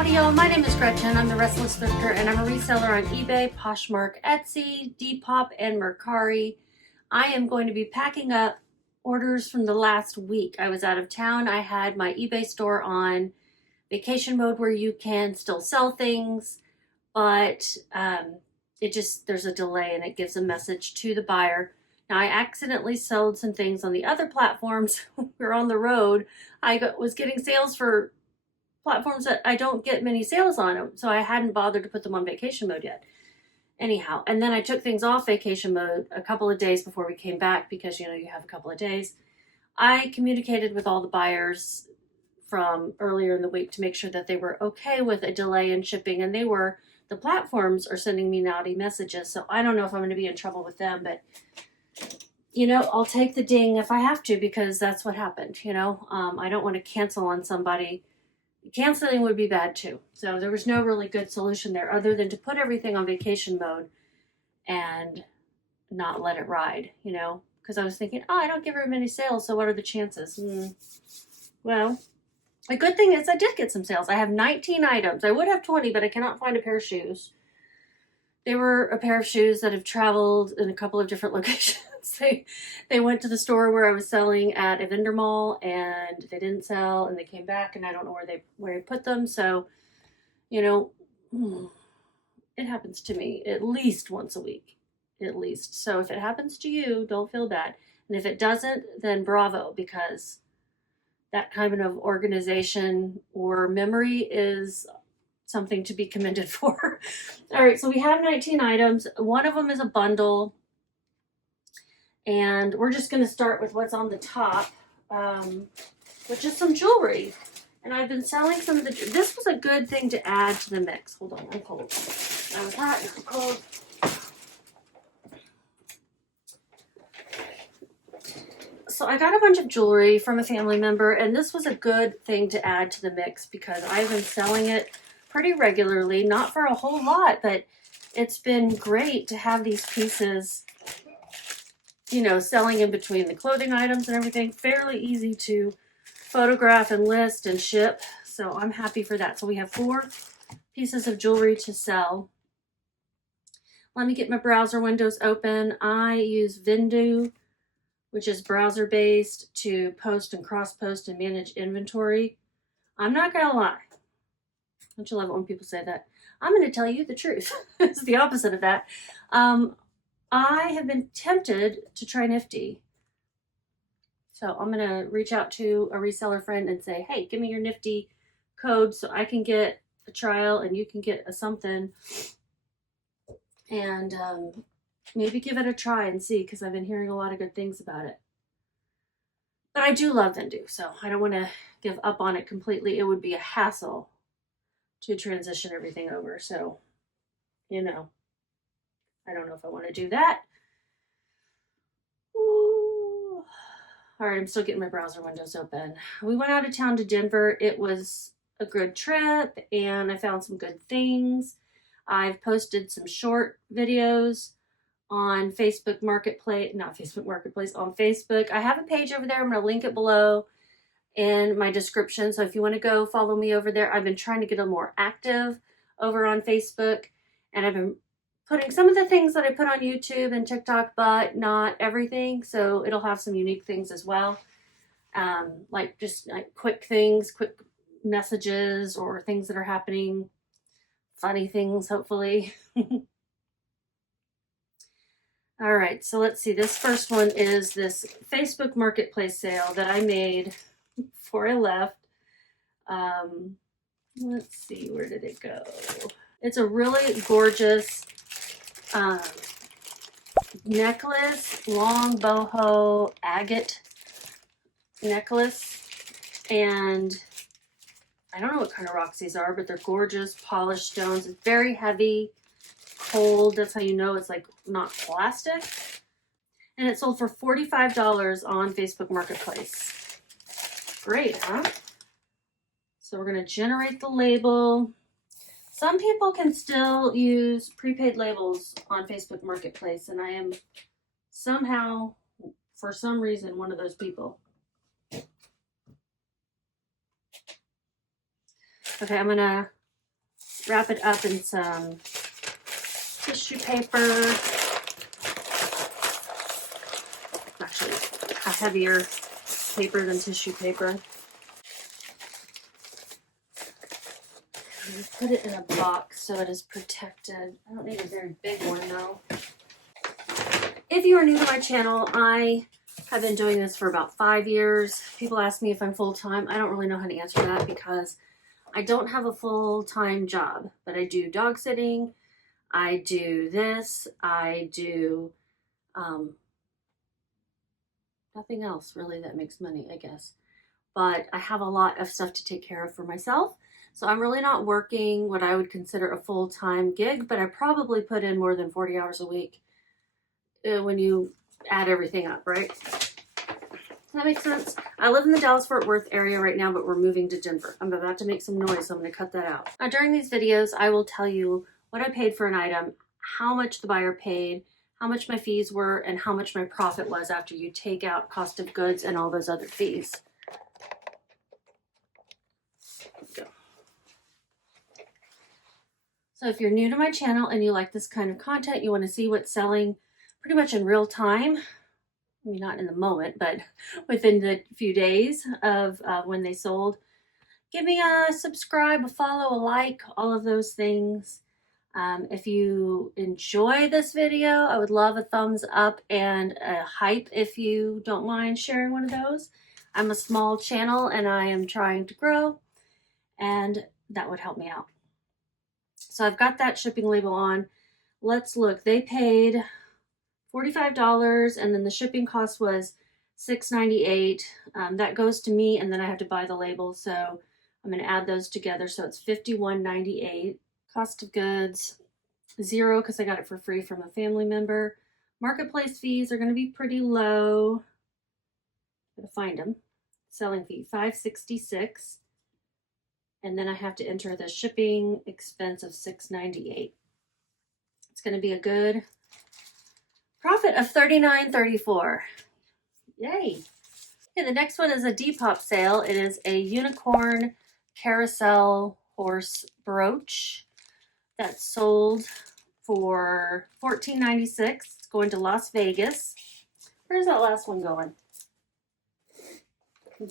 Howdy y'all, my name is Gretchen. I'm the Restless Thrifter and I'm a reseller on eBay, Poshmark, Etsy, Depop, and Mercari. I am going to be packing up orders from the last week. I was out of town. I had my eBay store on vacation mode where you can still sell things, but there's a delay and it gives a message to the buyer. Now I accidentally sold some things on the other platforms. We're on the road. I was getting sales for platforms that I don't get many sales on, so I hadn't bothered to put them on vacation mode yet. Anyhow, and then I took things off vacation mode a couple of days before we came back because, you know, you have a couple of days. I communicated with all the buyers from earlier in the week to make sure that they were okay with a delay in shipping, and they were. The platforms are sending me naughty messages, so I don't know if I'm going to be in trouble with them, but you know, I'll take the ding if I have to because that's what happened, you know. I don't want to cancel on somebody. Canceling would be bad too. So there was no really good solution there other than to put everything on vacation mode and not let it ride, you know, because I was thinking, oh, I don't give very many sales, so what are the chances? Well, the good thing is I did get some sales. I have 19 items. I would have 20, but I cannot find a pair of shoes. They were a pair of shoes that have traveled in a couple of different locations. They went to the store where I was selling at a vendor mall and they didn't sell, and they came back and I don't know where I put them. So, you know, it happens to me at least once a week, at least. So if it happens to you, don't feel bad. And if it doesn't, then bravo, because that kind of organization or memory is something to be commended for. All right, so we have 19 items. One of them is a bundle. And we're just going to start with what's on the top, which is some jewelry. And I've been selling some of the, this was a good thing to add to the mix. Hold on, I'm cold. I was hot, now I'm cold. So I got a bunch of jewelry from a family member, and this was a good thing to add to the mix because I've been selling it pretty regularly, not for a whole lot, but it's been great to have these pieces, you know, selling in between the clothing items and everything. Fairly easy to photograph and list and ship. So I'm happy for that. So we have 4 pieces of jewelry to sell. Let me get my browser windows open. I use VENDOO, which is browser based, to post and cross post and manage inventory. I'm not gonna lie. Don't you love it when people say that? I'm gonna tell you the truth. It's the opposite of that. I have been tempted to try Nifty. So I'm going to reach out to a reseller friend and say, hey, give me your Nifty code so I can get a trial and you can get a something. And maybe give it a try and see, because I've been hearing a lot of good things about it. But I do love VENDOO, so I don't want to give up on it completely. It would be a hassle to transition everything over. So, you know. I don't know if I want to do that. Ooh. All right, I'm still getting my browser windows open. We went out of town to Denver. It was a good trip, and I found some good things. I've posted some short videos on Facebook Marketplace, not Facebook Marketplace, on Facebook. I have a page over there. I'm going to link it below in my description. So if you want to go follow me over there, I've been trying to get a little more active over on Facebook, and I've been putting some of the things that I put on YouTube and TikTok, but not everything. So it'll have some unique things as well. Like just like quick things, quick messages, or things that are happening. Funny things, hopefully. All right, so let's see. This first one is this Facebook Marketplace sale that I made before I left. Let's see, where did it go? It's a really gorgeous necklace, long boho agate necklace, and I don't know what kind of rocks these are, but they're gorgeous polished stones. It's very heavy, cold. That's how you know it's like not plastic. And it sold for $45 on Facebook Marketplace. Great, huh? So we're going to generate the label. Some people can still use prepaid labels on Facebook Marketplace, and I am somehow, for some reason, one of those people. Okay, I'm gonna wrap it up in some tissue paper. Actually, a heavier paper than tissue paper. And put it in a box so it is protected. I don't need a very big one though. If you are new to my channel, I have been doing this for about 5 years. People ask me if I'm full-time. I don't really know how to answer that because I don't have a full-time job, but I do dog sitting. I do this. I do nothing else really that makes money, I guess. But I have a lot of stuff to take care of for myself. So I'm really not working what I would consider a full-time gig, but I probably put in more than 40 hours a week when you add everything up, right? Does that make sense? I live in the Dallas-Fort Worth area right now, but we're moving to Denver. I'm about to make some noise, so I'm going to cut that out. Now, during these videos, I will tell you what I paid for an item, how much the buyer paid, how much my fees were, and how much my profit was after you take out cost of goods and all those other fees. Go. So if you're new to my channel and you like this kind of content, you want to see what's selling pretty much in real time, I mean, not in the moment, but within the few days of when they sold, give me a subscribe, a follow, a like, all of those things. If you enjoy this video, I would love a thumbs up and a hype if you don't mind sharing one of those. I'm a small channel and I am trying to grow, and that would help me out. So I've got that shipping label on. Let's look. They paid $45 and then the shipping cost was $6.98. That goes to me and then I have to buy the label, so I'm going to add those together, so it's $51.98. Cost of goods, $0 because I got it for free from a family member. Marketplace fees are going to be pretty low. I'm going to find them. Selling fee, $5.66. And then I have to enter the shipping expense of $6.98. It's going to be a good profit of $39.34. Yay. Okay, the next one is a Depop sale. It is a unicorn carousel horse brooch that sold for $14.96. It's going to Las Vegas. Where's that last one going?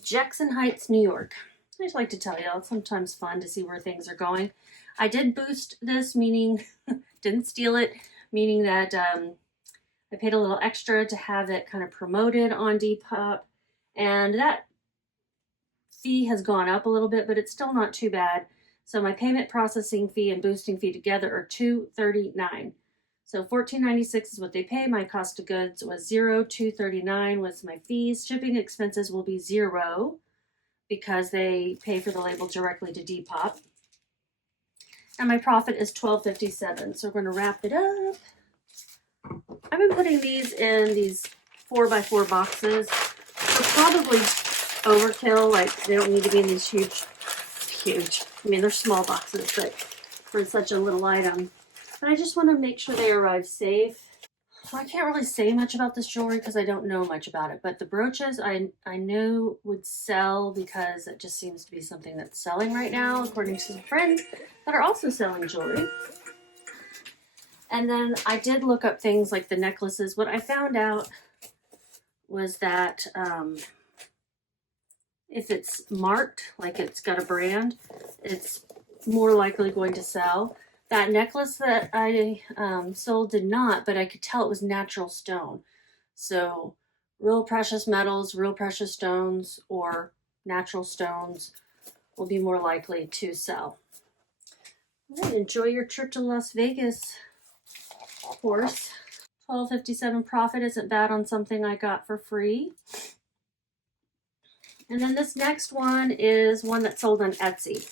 Jackson Heights, New York. I just like to tell you, it's sometimes fun to see where things are going. I did boost this, meaning didn't steal it, meaning that I paid a little extra to have it kind of promoted on Depop, and that fee has gone up a little bit, but it's still not too bad. So my payment processing fee and boosting fee together are $239. So $14.96 is what they pay. My cost of goods was $0. $239 was my fees. Shipping expenses will be $0 because they pay for the label directly to Depop. And my profit is $12.57. So we're going to wrap it up. I've been putting these in these 4x4 boxes. They're probably overkill, like they don't need to be in these huge. I mean, they're small boxes, but for such a little item. But I just want to make sure they arrive safe. Well, I can't really say much about this jewelry because I don't know much about it, but the brooches I knew would sell because it just seems to be something that's selling right now, according to some friends that are also selling jewelry. And then I did look up things like the necklaces. What I found out was that if it's marked, like it's got a brand, it's more likely going to sell. That necklace that I sold did not, but I could tell it was natural stone. So real precious metals, real precious stones, or natural stones will be more likely to sell. All right, enjoy your trip to Las Vegas. Of course, $12.57 profit isn't bad on something I got for free. And then this next one is one that sold on Etsy.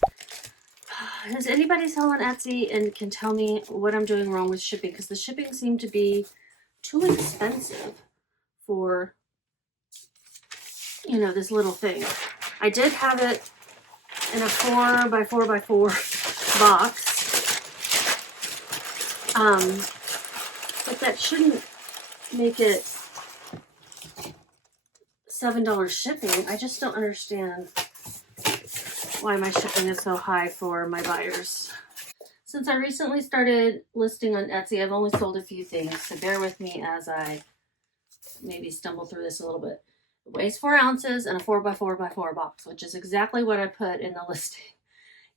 Does anybody sell on Etsy and can tell me what I'm doing wrong with shipping? Because the shipping seemed to be too expensive for, you know, this little thing. I did have it in a 4x4x4 box. But that shouldn't make it $7 shipping. I just don't understand why my shipping is so high for my buyers. Since I recently started listing on Etsy, I've only sold a few things, so bear with me as I maybe stumble through this a little bit. It weighs 4 ounces and a 4x4x4 box, which is exactly what I put in the listing.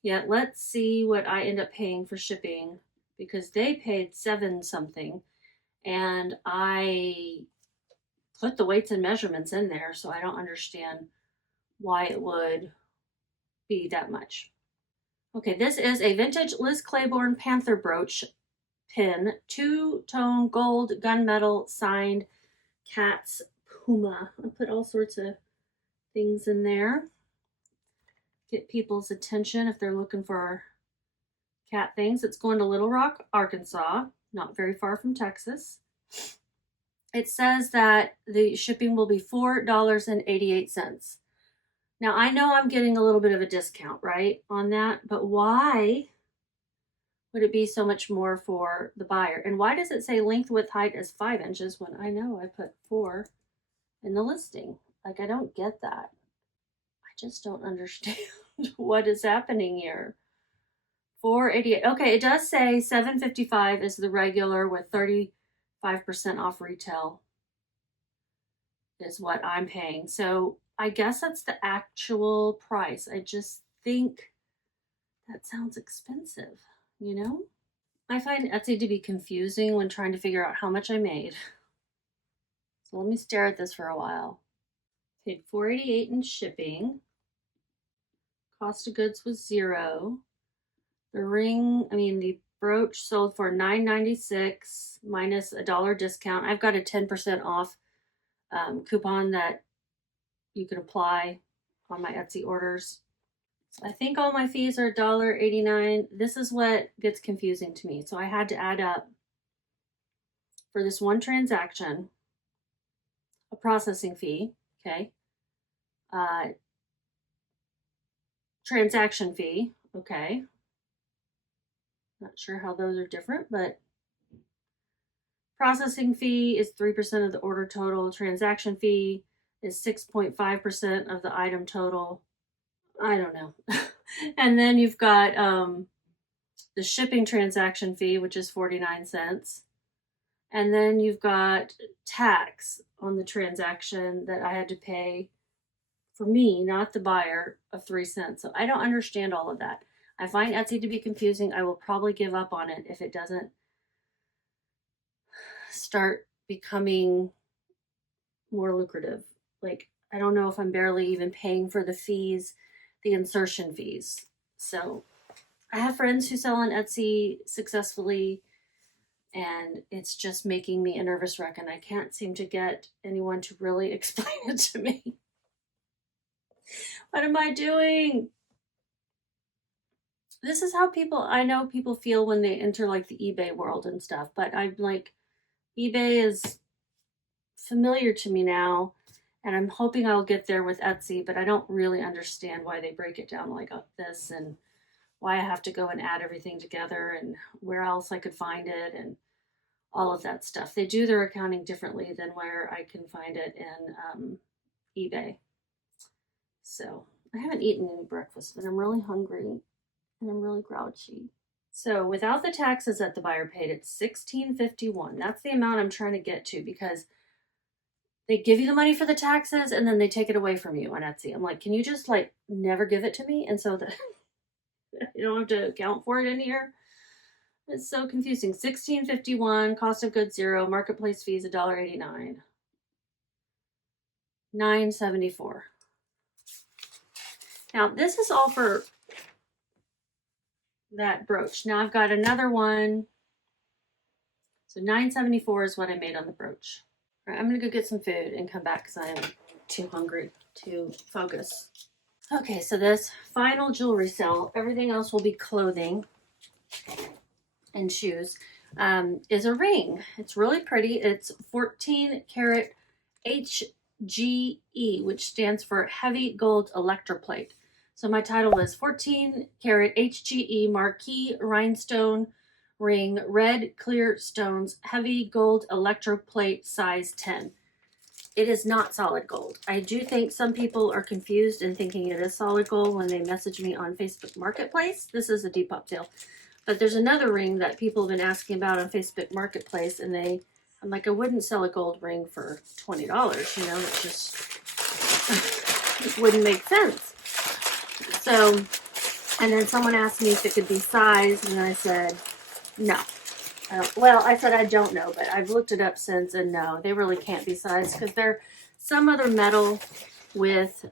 Yet let's see what I end up paying for shipping, because they paid $7 something and I put the weights and measurements in there, so I don't understand why it would be that much. Okay, this is a vintage Liz Claiborne Panther brooch pin, 2-tone gold gunmetal signed cat's puma. I put all sorts of things in there. Get people's attention if they're looking for cat things. It's going to Little Rock, Arkansas, not very far from Texas. It says that the shipping will be $4.88. Now, I know I'm getting a little bit of a discount, right, on that, but why would it be so much more for the buyer? And why does it say length, width, height is 5 inches when I know I put 4 in the listing? Like, I don't get that. I just don't understand what is happening here. $4.88. Okay, it does say $7.55 is the regular with 35% off retail is what I'm paying. So I guess that's the actual price. I just think that sounds expensive, you know? I find Etsy to be confusing when trying to figure out how much I made. So let me stare at this for a while. Paid $4.88 in shipping. Cost of goods was $0. The brooch sold for $9.96 minus a $1 discount. I've got a 10% off coupon that you can apply on my Etsy orders. I think all my fees are $1.89. This is what gets confusing to me. So I had to add up for this one transaction, a processing fee, okay, transaction fee, okay. Not sure how those are different, but processing fee is 3% of the order total. Transaction fee is 6.5% of the item total. I don't know. And then you've got the shipping transaction fee, which is 49 cents. And then you've got tax on the transaction that I had to pay for me, not the buyer, of 3 cents. So I don't understand all of that. I find Etsy to be confusing. I will probably give up on it if it doesn't start becoming more lucrative. Like, I don't know if I'm barely even paying for the fees, the insertion fees. So I have friends who sell on Etsy successfully, and it's just making me a nervous wreck, and I can't seem to get anyone to really explain it to me. What am I doing? This is how I know people feel when they enter like the eBay world and stuff, but I'm like, eBay is familiar to me now, and I'm hoping I'll get there with Etsy, but I don't really understand why they break it down like this and why I have to go and add everything together and where else I could find it and all of that stuff. They do their accounting differently than where I can find it in eBay. So I haven't eaten any breakfast, but I'm really hungry and I'm really grouchy. So without the taxes that the buyer paid, it's $16.51. That's the amount I'm trying to get to, because they give you the money for the taxes and then they take it away from you on Etsy. I'm like, can you just like never give it to me? And so that you don't have to account for it in here. It's so confusing. $16.51, cost of goods $0, marketplace fees $1.89. $9.74. Now this is all for that brooch. Now I've got another one. So $9.74 is what I made on the brooch. All right, I'm gonna go get some food and come back because I am too hungry to focus. Okay, so this final jewelry sale, everything else will be clothing and shoes, is a ring. It's really pretty. It's 14 karat HGE, which stands for heavy gold electroplate. So my title is 14 karat HGE marquee rhinestone ring, red clear stones, heavy gold electroplate, size 10. It is not solid gold. I do think some people are confused and thinking it is solid gold when they message me on Facebook Marketplace. This is a Depop sale. But there's another ring that people have been asking about on Facebook Marketplace, and I'm like, I wouldn't sell a gold ring for $20, you know, it just it wouldn't make sense. So, and then someone asked me if it could be sized, and I said, no. Well, I said I don't know, but I've looked it up since, and no, they really can't be sized because they're some other metal with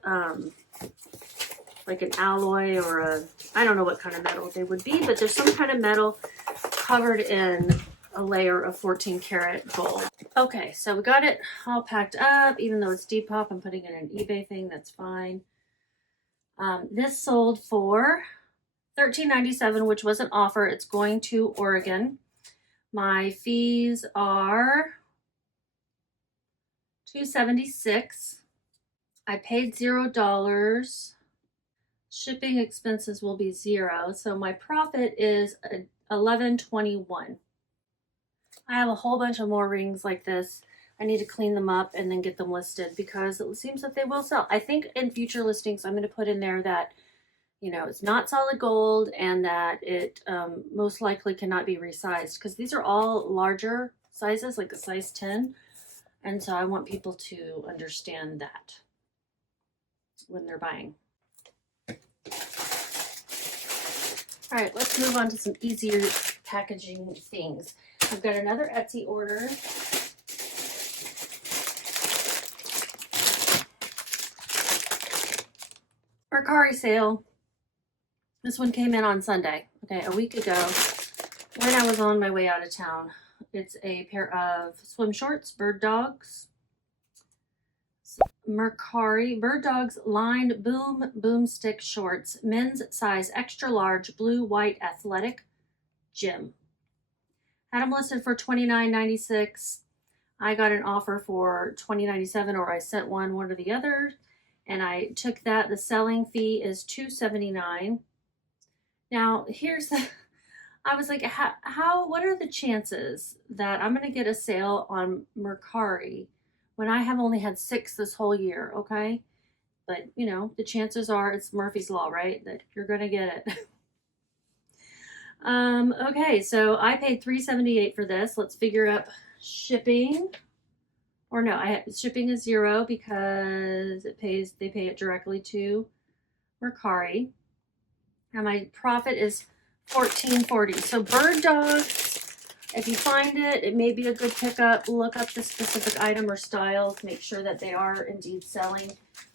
like an alloy or I don't know what kind of metal they would be, but there's some kind of metal covered in a layer of 14 karat gold. Okay, so we got it all packed up. Even though it's Depop, I'm putting it in an eBay thing. That's fine. This sold for $13.97, which was an offer. It's going to Oregon. My fees are $2.76. I paid $0. Shipping expenses will be $0. So my profit is $11.21. I have a whole bunch of more rings like this. I need to clean them up and then get them listed because it seems that they will sell. I think in future listings, I'm going to put in there that, you know, it's not solid gold and that it most likely cannot be resized because these are all larger sizes, like a size 10. And so I want people to understand that when they're buying. All right, let's move on to some easier packaging things. I've got another Etsy order. Mercari sale. This one came in on Sunday, okay, a week ago when I was on my way out of town. It's a pair of swim shorts, Bird Dogs. Mercari Bird Dogs lined boomstick shorts, men's size extra large, blue white athletic gym. Had them listed for $29.96. I got an offer for $20.97, or I sent one or the other, and I took that. The selling fee is $2.79. Now here's the, I was like, what are the chances that I'm going to get a sale on Mercari when I have only had 6 this whole year, okay? But, you know, the chances are it's Murphy's Law, right? That you're going to get it. Okay, so I paid $3.78 for this. Let's figure out shipping. Or no, shipping is $0 because they pay it directly to Mercari. And my profit is $14.40. So Bird Dogs, if you find it, it may be a good pickup. Look up the specific item or style to make sure that they are indeed selling,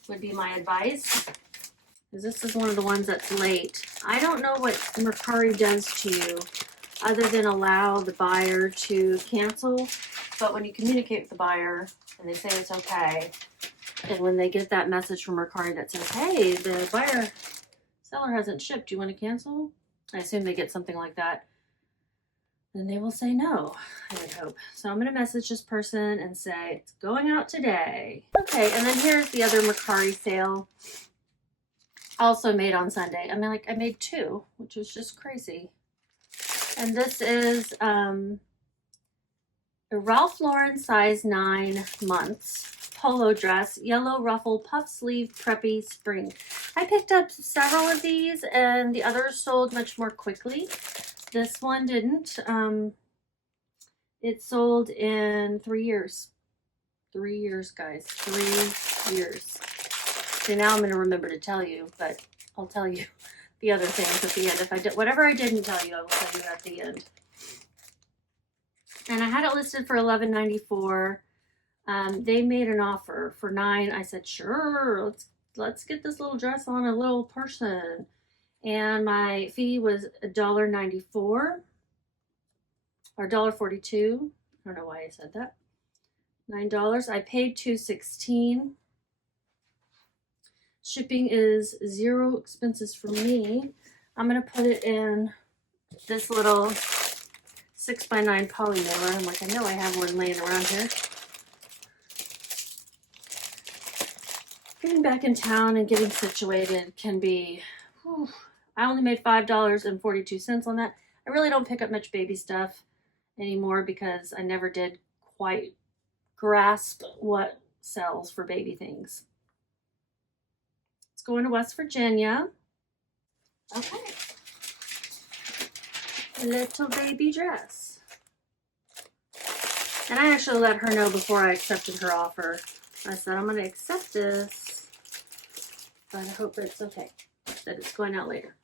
would be my advice. Because this is one of the ones that's late. I don't know what Mercari does to you other than allow the buyer to cancel. But when you communicate with the buyer and they say it's okay, and when they get that message from Mercari that says, hey, the seller hasn't shipped, do you want to cancel? I assume they get something like that. Then they will say no, I would hope. So I'm going to message this person and say, it's going out today. Okay, and then here's the other Mercari sale. Also made on Sunday. I mean, like, I made 2, which was just crazy. And this is a Ralph Lauren size 9 months polo dress, yellow ruffle, puff sleeve, preppy spring. I picked up several of these and the others sold much more quickly. This one didn't. It sold in 3 years. 3 years, guys. 3 years. So now I'm going to remember to tell you, but I'll tell you the other things at the end. If I did, whatever I didn't tell you, I will tell you at the end. And I had it listed for $11.94. They made an offer for $9. I said, sure, let's get this little dress on a little person. And my fee was $1.94 or $1.42. I don't know why I said that. $9. I paid $2.16. Shipping is $0 expenses for me. I'm going to put it in this little 6x9 poly mailer. I'm like, I know I have one laying around here. Getting back in town and getting situated can be, whew, I only made $5.42 on that. I really don't pick up much baby stuff anymore because I never did quite grasp what sells for baby things. Going to West Virginia. Okay. little baby dress. And I actually let her know before I accepted her offer. I said, I'm going to accept this, but I hope it's okay, that it's going out later.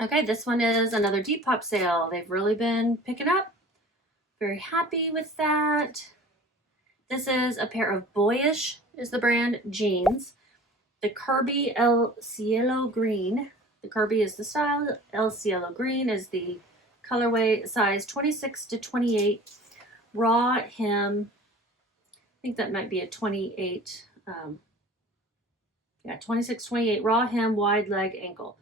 Okay, this one is another Depop sale. They've really been picking up. Very happy with that. This is a pair of Boyish, is the brand, jeans. The Kirby El Cielo Green. The Kirby is the style. El Cielo Green is the colorway, size 26 to 28. Raw hem. I think that might be a 28. Yeah, 26, 28. Raw hem, wide leg, ankle.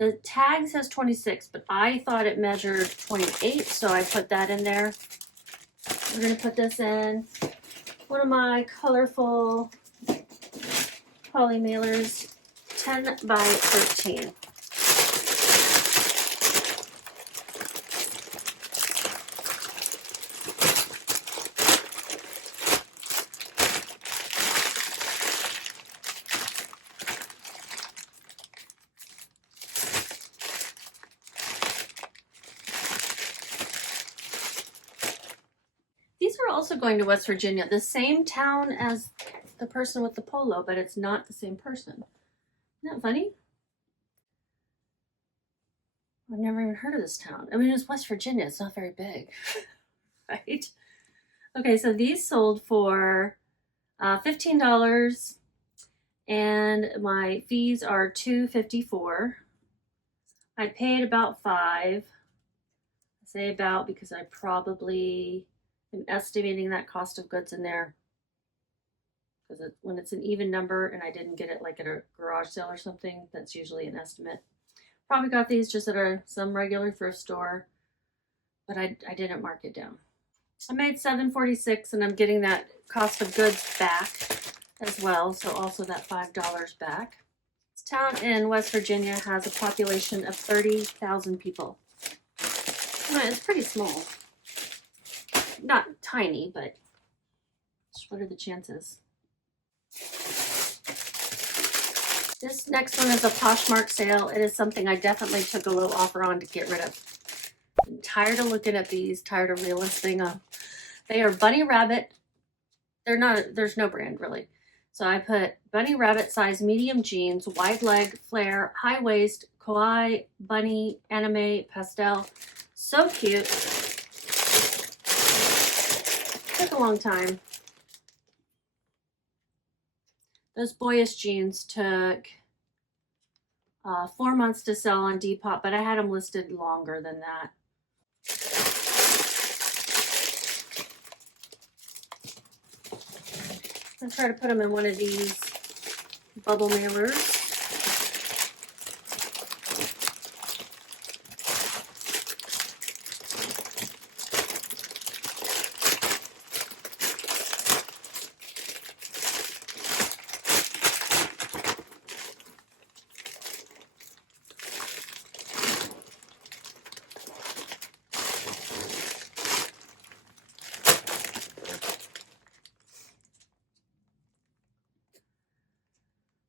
The tag says 26, but I thought it measured 28, so I put that in there. We're going to put this in one of my colorful poly mailers, 10 by 13. These are also going to West Virginia, the same town as the person with the polo, but it's not the same person. Isn't that funny? I've never even heard of this town. I mean, it's West Virginia. It's not very big, right? Okay, so these sold for $15, and my fees are $2.54. I paid about $5. I say about because I probably am estimating that cost of goods in there, because when it's an even number and I didn't get it like at a garage sale or something, that's usually an estimate. Probably got these just at some regular thrift store, but I didn't mark it down. I made $7.46, and I'm getting that cost of goods back as well, so also that $5 back. This town in West Virginia has a population of 30,000 people. I mean, it's pretty small. Not tiny, but what are the chances? This next one is a Poshmark sale. It is something I definitely took a low offer on to get rid of. I'm tired of looking at these, tired of relisting them. They are bunny rabbit. They're not, there's no brand really. So I put bunny rabbit size medium jeans, wide leg, flare, high waist, kawaii, bunny, anime, pastel. So cute. Took a long time. Those Boyish jeans took 4 months to sell on Depop, but I had them listed longer than that. I'm going to try to put them in one of these bubble mailers.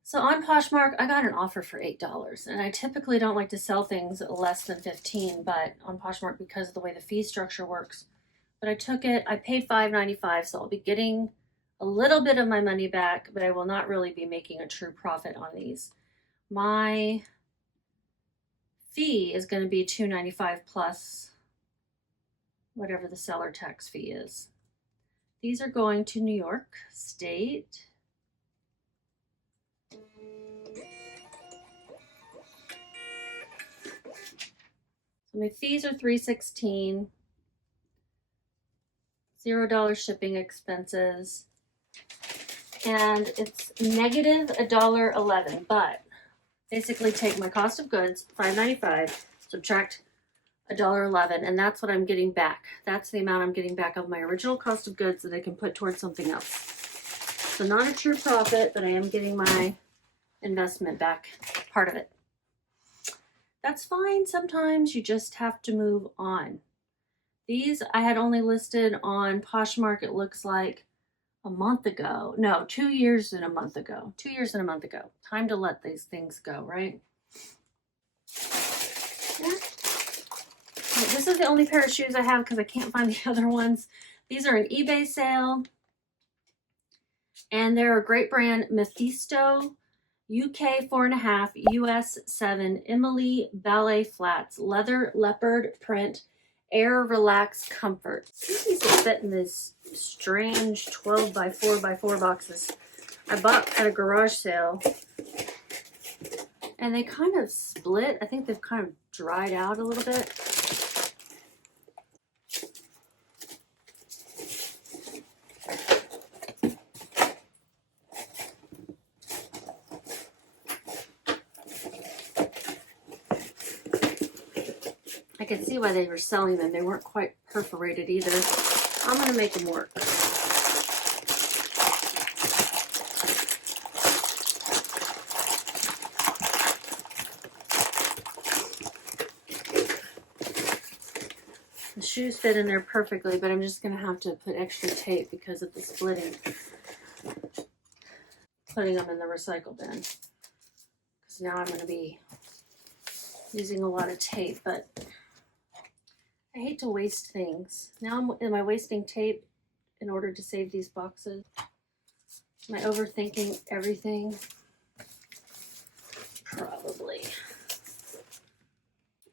So on Poshmark, I got an offer for $8, and I typically don't like to sell things less than $15, but on Poshmark, because of the way the fee structure works. But I took it, I paid $5.95, so I'll be getting a little bit of my money back, but I will not really be making a true profit on these. My fee is going to be $2.95 plus whatever the seller tax fee is. These are going to New York State. My fees are $3.16, $0 shipping expenses, and it's negative $1.11. But basically, take my cost of goods, $5.95, subtract $1.11, and that's what I'm getting back. That's the amount I'm getting back of my original cost of goods that I can put towards something else. So not a true profit, but I am getting my investment back, part of it. That's fine. Sometimes you just have to move on. These I had only listed on Poshmark, it looks like, a month ago. No, 2 years and a month ago. 2 years and a month ago. Time to let these things go, right? Yeah. This is the only pair of shoes I have because I can't find the other ones. These are an eBay sale. And they're a great brand, Mephisto, UK 4.5, US 7, Emily Ballet Flats, leather leopard print, air relax comfort. These will fit in this strange 12 by 4 by 4 boxes I bought at a garage sale. And they kind of split. I think they've kind of dried out a little bit. I could see why they were selling them. They weren't quite perforated either. I'm going to make them work. The shoes fit in there perfectly, but I'm just going to have to put extra tape because of the splitting. Putting them in the recycle bin. Because now I'm going to be using a lot of tape, but I hate to waste things. Now am I wasting tape in order to save these boxes? Am I overthinking everything? Probably.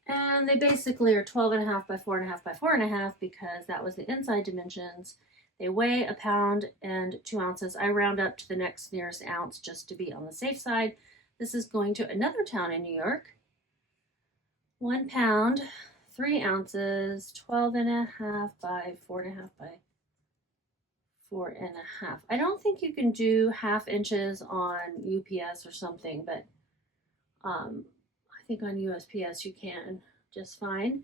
And they basically are 12.5 by 4.5 by 4.5 because that was the inside dimensions. They weigh 1 pound and 2 ounces. I round up to the next nearest ounce just to be on the safe side. This is going to another town in New York. 1 pound, 3 ounces, 12.5 by 4.5 by 4.5. I don't think you can do 1/2 inches on UPS or something, but I think on USPS you can just fine.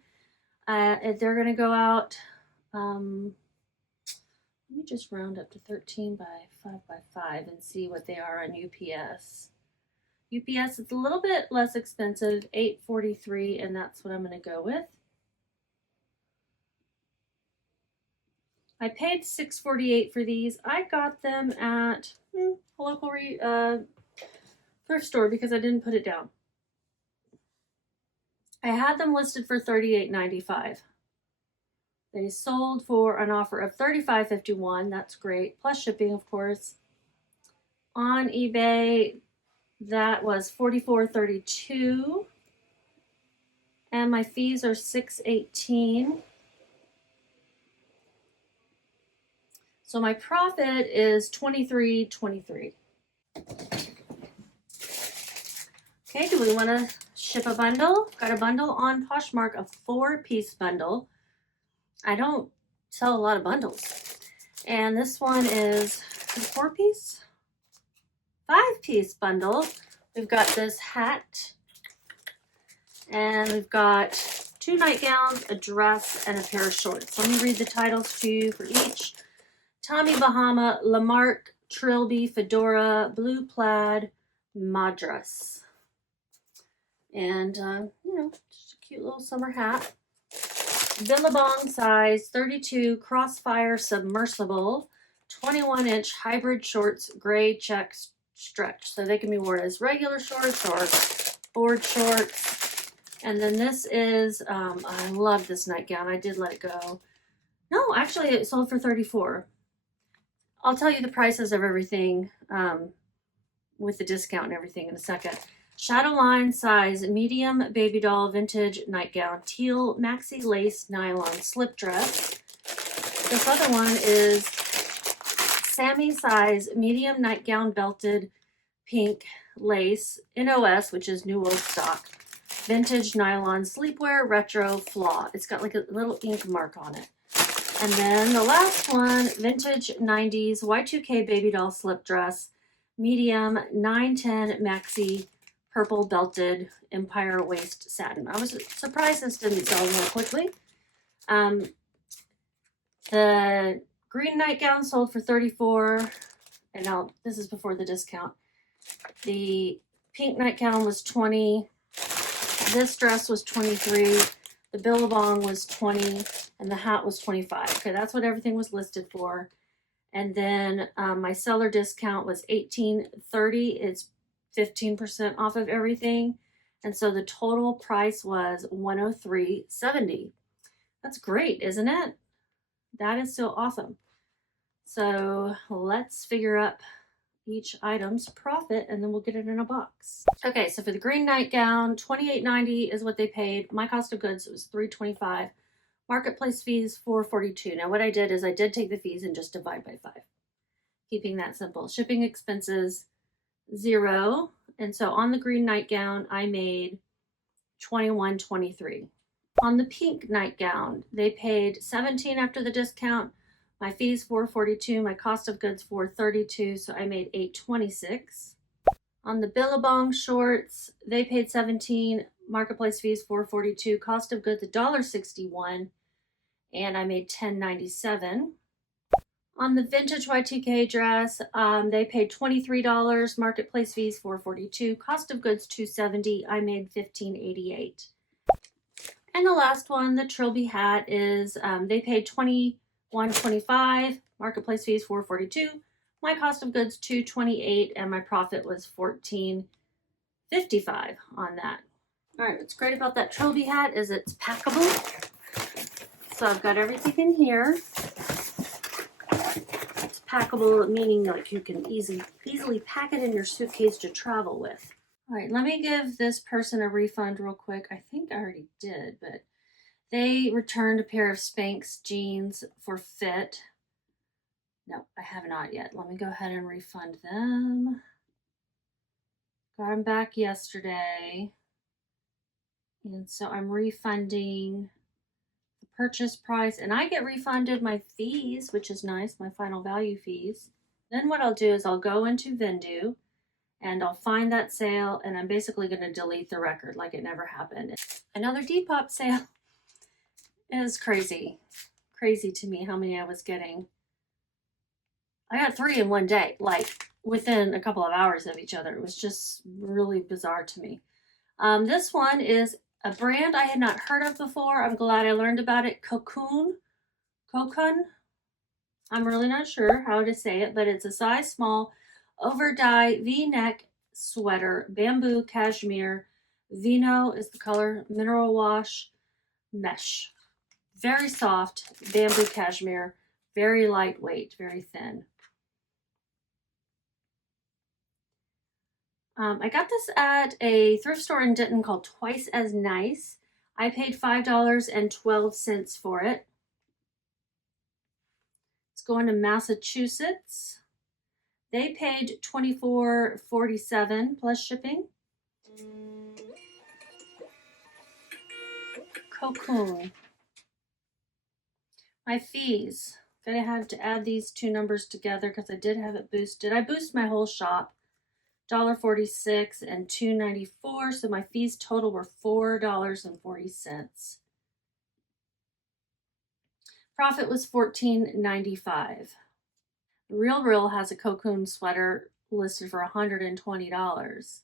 They're going to go out, let me just round up to 13 by 5 by 5 and see what they are on UPS. UPS is a little bit less expensive, $8.43, and that's what I'm going to go with. I paid $6.48 for these. I got them at a local thrift store because I didn't put it down. I had them listed for $38.95. They sold for an offer of $35.51. That's great, plus shipping, of course. On eBay, that was $44.32, and my fees are $6.18. So my profit is $23.23. Okay, do we want to ship a bundle? Got a bundle on Poshmark, a 4-piece bundle. I don't sell a lot of bundles. And this one is a 4-piece? 5-piece bundle. We've got this hat, and we've got 2 nightgowns, a dress, and a pair of shorts. Let me read the titles to you for each. Tommy Bahama, Lamarck, Trilby, Fedora, Blue Plaid, Madras. And, you know, just a cute little summer hat. Billabong size 32 Crossfire Submersible, 21-inch hybrid shorts, gray check stretch. So they can be worn as regular shorts or board shorts. And then this is, I love this nightgown. I did let it go. No, actually it sold for $34. I'll tell you the prices of everything with the discount and everything in a second. Shadowline size medium baby doll vintage nightgown, teal maxi lace nylon slip dress. This other one is Sammy size medium nightgown belted pink lace NOS, which is new old stock, vintage nylon sleepwear retro flaw. It's got like a little ink mark on it. And then the last one, vintage 90s Y2K baby doll slip dress, medium 910 maxi purple belted empire waist satin. I was surprised this didn't sell more quickly. The green nightgown sold for $34, and now this is before the discount. The pink nightgown was $20. This dress was $23. The billabong was $20, and the hat was $25. Okay, that's what everything was listed for. And then my seller discount was $18.30. It's 15% off of everything. And so the total price was $103.70. That's great, isn't it? That is so awesome. So let's figure up each item's profit and then we'll get it in a box. Okay, so for the green nightgown, $28.90 is what they paid. My cost of goods was $325. Marketplace fees $442. Now what I did is I did take the fees and just divide by 5. Keeping that simple. Shipping expenses $0. And so on the green nightgown, I made $21.23. On the pink nightgown, they paid $17 after the discount. My fees $442. My cost of goods $432. So I made $826. On the Billabong shorts, they paid $17. Marketplace fees $442. Cost of goods $1.61. And I made $10.97. On the vintage Y2K dress, they paid $23. Marketplace fees $442. Cost of goods $270. I made $15.88. And the last one, the Trilby hat, is they paid $21.25. Marketplace fees $442. My cost of goods $228, and my profit was $14.55 on that. All right, what's great about that Trilby hat is it's packable. So I've got everything in here. It's packable, meaning like you can easily pack it in your suitcase to travel with. All right, let me give this person a refund real quick. I think I already did, but they returned a pair of Spanx jeans for fit. No, I have not yet. Let me go ahead and refund them. Got them back yesterday. And so I'm refunding the purchase price, and I get refunded my fees, which is nice, my final value fees. Then what I'll do is I'll go into VENDOO and I'll find that sale, and I'm basically going to delete the record like it never happened. Another Depop sale is crazy. Crazy to me how many I was getting. I got 3 in one day, like within a couple of hours of each other. It was just really bizarre to me. This one is a brand I had not heard of before. I'm glad I learned about it. Cocoon. I'm really not sure how to say it, but it's a size small over dye V-neck sweater, bamboo cashmere. Vino is the color, mineral wash, mesh. Very soft bamboo cashmere, very lightweight, very thin. I got this at a thrift store in Denton called Twice as Nice. I paid $5.12 for it. It's going to Massachusetts. They paid $24.47 plus shipping. Cocoon. My fees. Gonna have to add these two numbers together because I did have it boosted. I boost my whole shop. $1.46 and $2.94. So my fees total were $4.40. Profit was $14.95. Real has a Cocoon sweater listed for $120.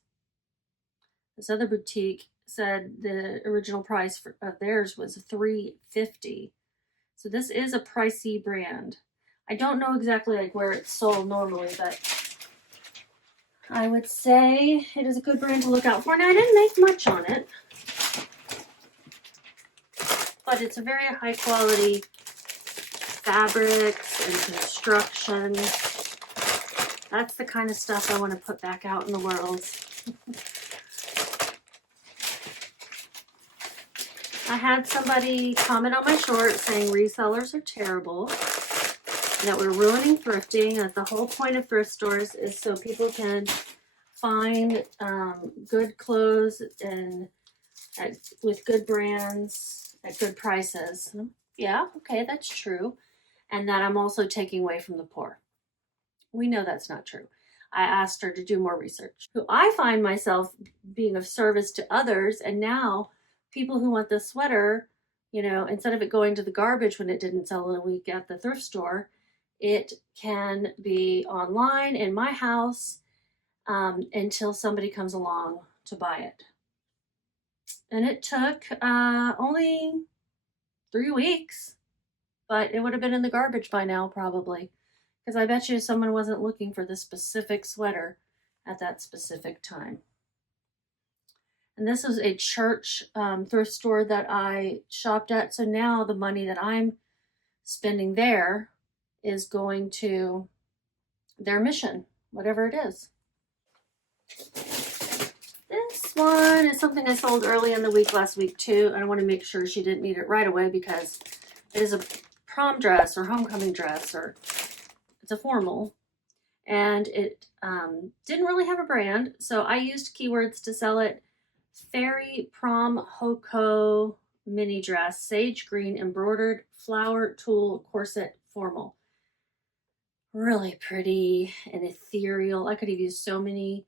This other boutique said the original price of theirs was $350. So this is a pricey brand. I don't know exactly like where it's sold normally, but I would say it is a good brand to look out for. Now I didn't make much on it, but it's a very high quality fabrics and construction. That's the kind of stuff I want to put back out in the world. I had somebody comment on my short saying resellers are terrible, that we're ruining thrifting, that the whole point of thrift stores is so people can find good clothes and with good brands at good prices. Yeah, okay, that's true. And that I'm also taking away from the poor. We know that's not true. I asked her to do more research. I find myself being of service to others, and now people who want the sweater, you know, instead of it going to the garbage when it didn't sell in a week at the thrift store, it can be online in my house until somebody comes along to buy it. And it took only 3 weeks, but it would have been in the garbage by now probably, because I bet you someone wasn't looking for this specific sweater at that specific time. And this is a church thrift store that I shopped at. So now the money that I'm spending there is going to their mission, whatever it is. This one is something I sold early in the week last week too. And I want to make sure she didn't need it right away because it is a prom dress or homecoming dress, or it's a formal. And it didn't really have a brand. So I used keywords to sell it. Fairy Prom Hoko mini dress, sage green, embroidered flower tulle corset formal. Really pretty and ethereal. I could have used so many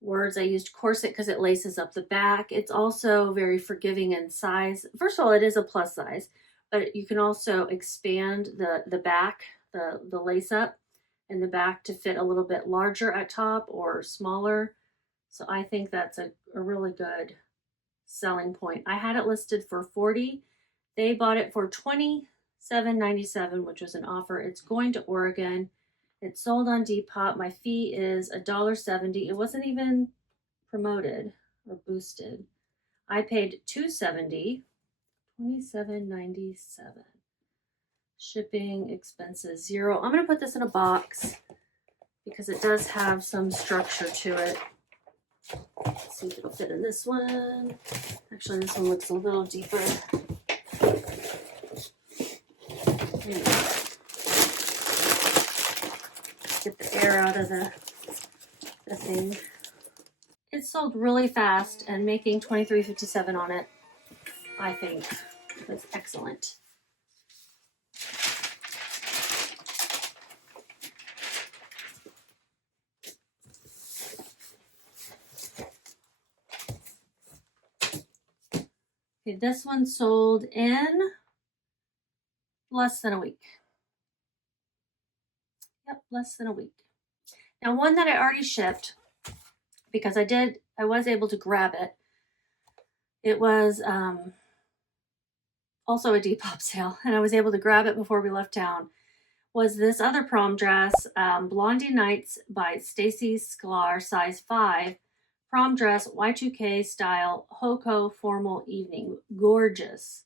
words. I used corset because it laces up the back. It's also very forgiving in size. First of all, it is a plus size, but you can also expand the back, the lace up in the back to fit a little bit larger at top or smaller. So I think that's a really good selling point. I had it listed for $40. They bought it for $27.97, which was an offer. It's going to Oregon. It's sold on Depop. My fee is $1.70. It wasn't even promoted or boosted. I paid $2.70, $27.97. Shipping expenses $0. I'm going to put this in a box because it does have some structure to it. Let's see if it'll fit in this one. Actually, this one looks a little deeper. Get the air out of the thing. It sold really fast, and making $23.57 on it, I think, was excellent. Okay, this one sold in less than a week. Yep, less than a week. Now, one that I already shipped, because I was able to grab it. It was also a Depop sale, and I was able to grab it before we left town. Was this other prom dress, Blondie Nights by Stacy Sklar, size 5. Prom dress, Y2K style, Hoko formal evening. Gorgeous.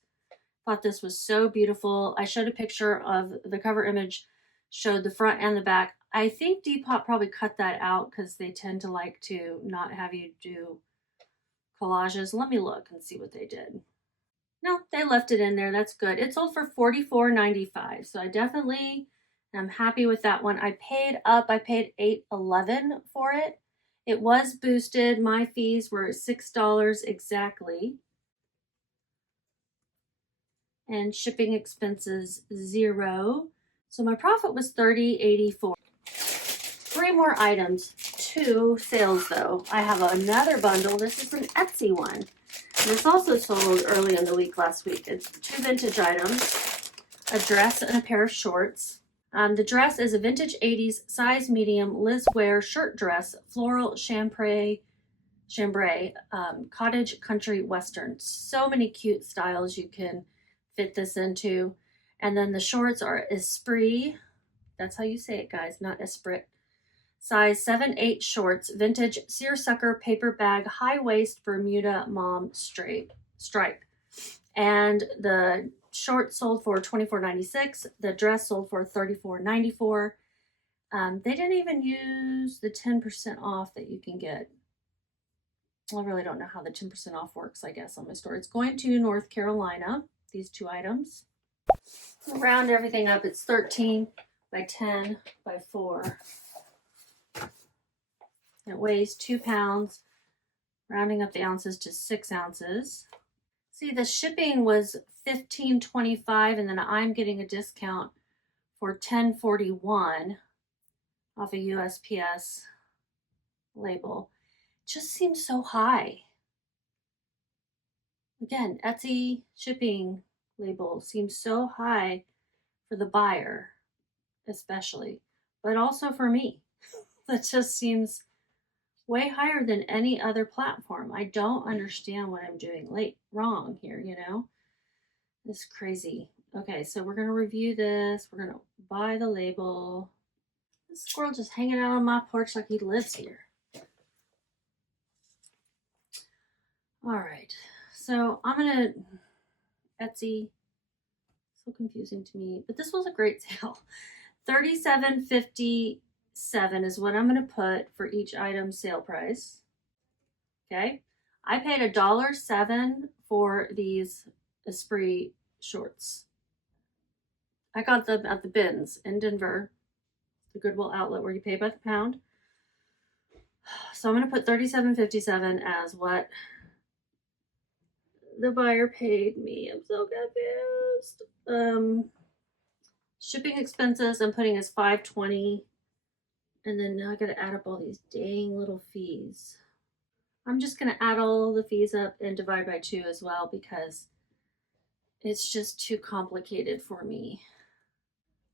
Thought this was so beautiful. I showed a picture of the cover image, showed the front and the back. I think Depop probably cut that out because they tend to like to not have you do collages. Let me look and see what they did. No, they left it in there. That's good. It sold for $44.95. So I definitely am happy with that one. I paid up. I paid $8.11 for it. It was boosted. My fees were $6 exactly. And shipping expenses $0. So my profit was $30.84. 3 more items, 2 sales though. I have another bundle. This is an Etsy one. This also sold early in the week last week. It's 2 vintage items, a dress and a pair of shorts. The dress is a vintage 80s size medium Liz wear shirt dress, floral chambray, cottage country western. So many cute styles you can fit this into. And then the shorts are Esprit. That's how you say it, guys, not Esprit. Size 7/8 shorts, vintage seersucker paper bag, high waist Bermuda mom stripe. And the shorts sold for $24.96. The dress sold for $34.94. They didn't even use the 10% off that you can get. Well, I really don't know how the 10% off works, I guess, on my store. It's going to North Carolina, these 2 items. Round everything up, it's 13 by 10 by 4. It weighs 2 pounds, rounding up the ounces to 6 ounces. See, the shipping was $15.25, and then I'm getting a discount for $10.41 off a USPS label. It just seems so high. Again, Etsy shipping label seems so high for the buyer, especially, but also for me. That just seems way higher than any other platform. I don't understand what I'm doing wrong here, you know? This is crazy. Okay, so we're going to review this. We're going to buy the label. squirrel just hanging out on my porch like he lives here. All right, so I'm gonna Etsy. So confusing to me, but this was a great sale. $37.57 is what I'm gonna put for each item sale price. Okay, I paid $1.07 for these Esprit shorts. I got them at the bins in Denver, the Goodwill outlet where you pay by the pound. So I'm going to put $37.57 as what the buyer paid me. I'm so confused. Shipping expenses I'm putting as $5.20, and then now I got to add up all these dang little fees. I'm just going to add all the fees up and divide by 2 as well because it's just too complicated for me.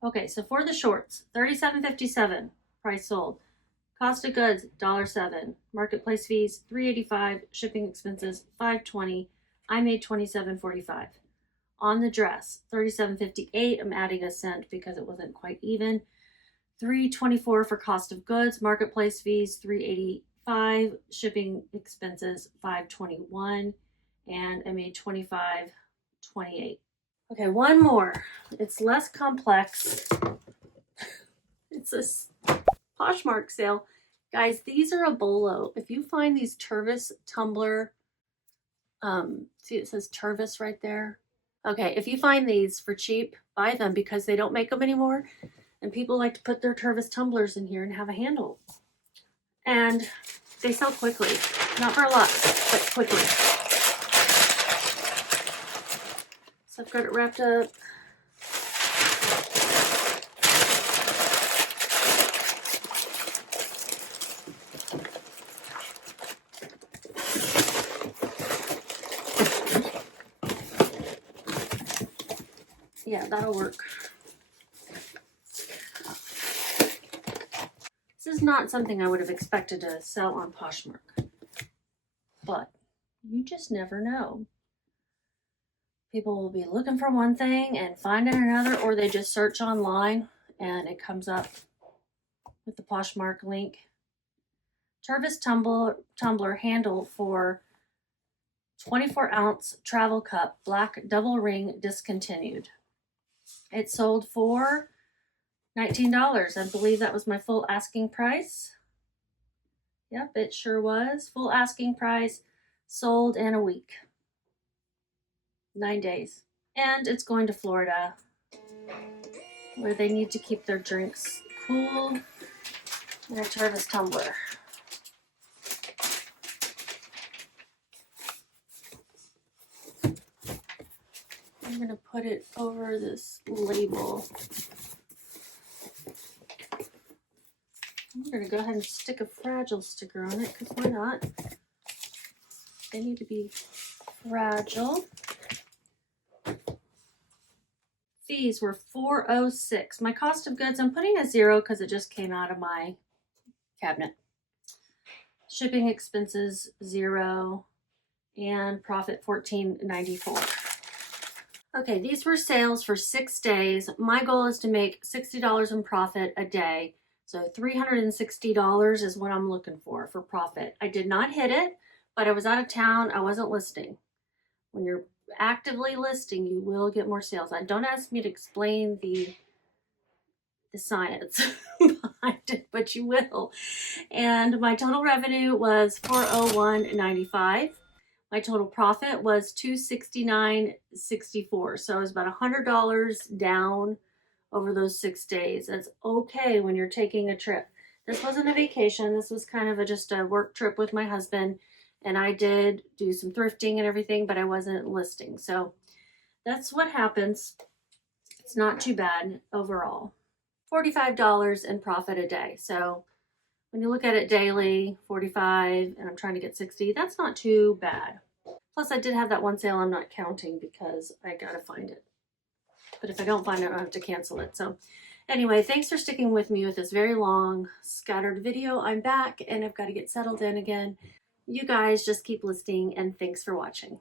Okay, so for the shorts, $37.57 price sold. Cost of goods, $1.07. Marketplace fees, $3.85. Shipping expenses, $5.20. I made $27.45. On the dress, $37.58. I'm adding a cent because it wasn't quite even. $3.24 for cost of goods. Marketplace fees, $3.85. Shipping expenses, $5.21. And I made $25.28. Okay, one more. It's less complex. It's a Poshmark sale. Guys, these are a bolo. If you find these Tervis tumbler, see it says Tervis right there. Okay, if you find these for cheap, buy them because they don't make them anymore. And people like to put their Tervis tumblers in here and have a handle. And they sell quickly. Not for a lot, but quickly. So I've got it wrapped up. Yeah, that'll work. This is not something I would have expected to sell on Poshmark, but you just never know. People will be looking for one thing and finding another, or they just search online and it comes up with the Poshmark link. Tervis tumbler handle for 24-ounce travel cup, black double ring, discontinued. It sold for $19. I believe that was my full asking price. Yep, it sure was. Full asking price, sold in a week. 9 days. And it's going to Florida, where they need to keep their drinks cool in a Tervis tumbler. I'm going to put it over this label. I'm going to go ahead and stick a fragile sticker on it because why not? They need to be fragile. Fees were $4.06. My cost of goods, I'm putting a 0 because it just came out of my cabinet. Shipping expenses, 0. And profit, $14.94. Okay, these were sales for 6 days. My goal is to make $60 in profit a day. So $360 is what I'm looking for profit. I did not hit it, but I was out of town. I wasn't listing. When you're actively listing, you will get more sales. Don't ask me to explain the science behind it, but you will. And my total revenue was $401.95. My total profit was $269.64. So it was about $100 down over those 6 days. That's okay when you're taking a trip. This wasn't a vacation. This was kind of just a work trip with my husband. And I did do some thrifting and everything, but I wasn't listing. So that's what happens. It's not too bad overall. $45 in profit a day. So when you look at it daily, 45, and I'm trying to get 60, that's not too bad. Plus I did have that one sale I'm not counting because I gotta find it. But if I don't find it, I'll have to cancel it. So anyway, thanks for sticking with me with this very long scattered video. I'm back and I've got to get settled in again. You guys just keep listening and thanks for watching.